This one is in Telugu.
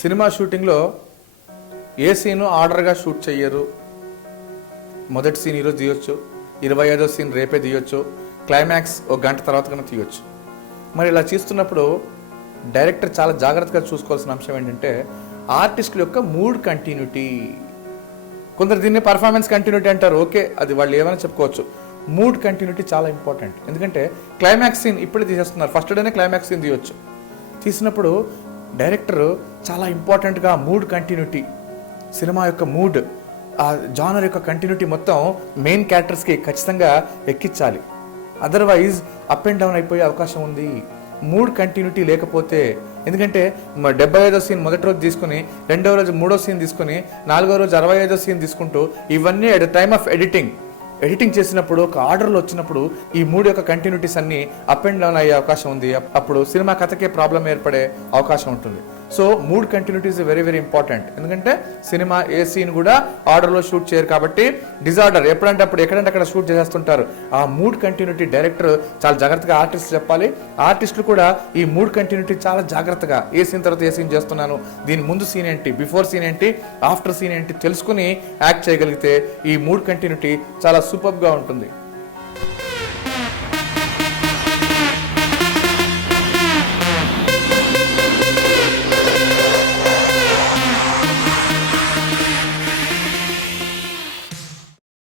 సినిమా షూటింగ్లో ఏ సీను ఆర్డర్గా షూట్ చెయ్యరు. మొదటి సీన్ ఈరోజు తీయొచ్చు, 25వ సీన్ రేపే తీయొచ్చు, క్లైమాక్స్ ఒక గంట తర్వాత కన్నా తీయొచ్చు. మరి ఇలా చేస్తున్నప్పుడు డైరెక్టర్ చాలా జాగ్రత్తగా చూసుకోవాల్సిన అంశం ఏంటంటే ఆర్టిస్టుల యొక్క మూడ్ కంటిన్యూటీ. కొందరు దీన్ని పర్ఫార్మెన్స్ కంటిన్యూటీ అంటారు, ఓకే, అది వాళ్ళు ఏమైనా చెప్పుకోవచ్చు. మూడ్ కంటిన్యూటీ చాలా ఇంపార్టెంట్. ఎందుకంటే క్లైమాక్స్ సీన్ ఇప్పుడే తీసేస్తున్నారు, ఫస్ట్ డేనే క్లైమాక్స్ సీన్ తీయొచ్చు. తీసినప్పుడు డైరెక్టర్ చాలా ఇంపార్టెంట్గా మూడ్ కంటిన్యూటీ, సినిమా యొక్క మూడ్, ఆ జానర్ యొక్క కంటిన్యూటీ మొత్తం మెయిన్ క్యారెక్టర్స్కి ఖచ్చితంగా ఎక్కించాలి. అదర్వైజ్ అప్ అండ్ డౌన్ అయిపోయే అవకాశం ఉంది మూడ్ కంటిన్యూటీ లేకపోతే. ఎందుకంటే 75వ సీన్ మొదటి రోజు తీసుకుని, 2వ రోజు 3వ సీన్ తీసుకుని, 4వ రోజు 65వ సీన్ తీసుకుంటూ ఇవన్నీ at the time of editing చేసినప్పుడు ఒక ఆర్డర్లో వచ్చినప్పుడు ఈ మూడు యొక్క కంటిన్యూటీస్ అన్ని అప్ అండ్ డౌన్ అయ్యే అవకాశం ఉంది. అప్పుడు సినిమా కథకే ప్రాబ్లం ఏర్పడే అవకాశం ఉంటుంది. So mood continuity is very very important. ఎందుకంటే సినిమా ఏ సీన్ కూడా ఆర్డర్లో షూట్ చేయరు కాబట్టి డిజార్డర్ ఎప్పుడంటే అప్పుడు ఎక్కడంటే అక్కడ షూట్ చేసేస్తుంటారు. ఆ మూడ్ కంటిన్యూటీ డైరెక్టర్ చాలా జాగ్రత్తగా ఆర్టిస్ట్ చెప్పాలి. ఆర్టిస్టులు కూడా ఈ మూడ్ కంటిన్యూటీ చాలా జాగ్రత్తగా ఏ సీన్ తర్వాత ఏ సీన్ చేస్తున్నాను, దీని ముందు సీన్ ఏంటి, బిఫోర్ సీన్ ఏంటి, ఆఫ్టర్ సీన్ ఏంటి తెలుసుకుని యాక్ట్ చేయగలిగితే ఈ మూడ్ కంటిన్యూటీ చాలా సూపర్గా ఉంటుంది.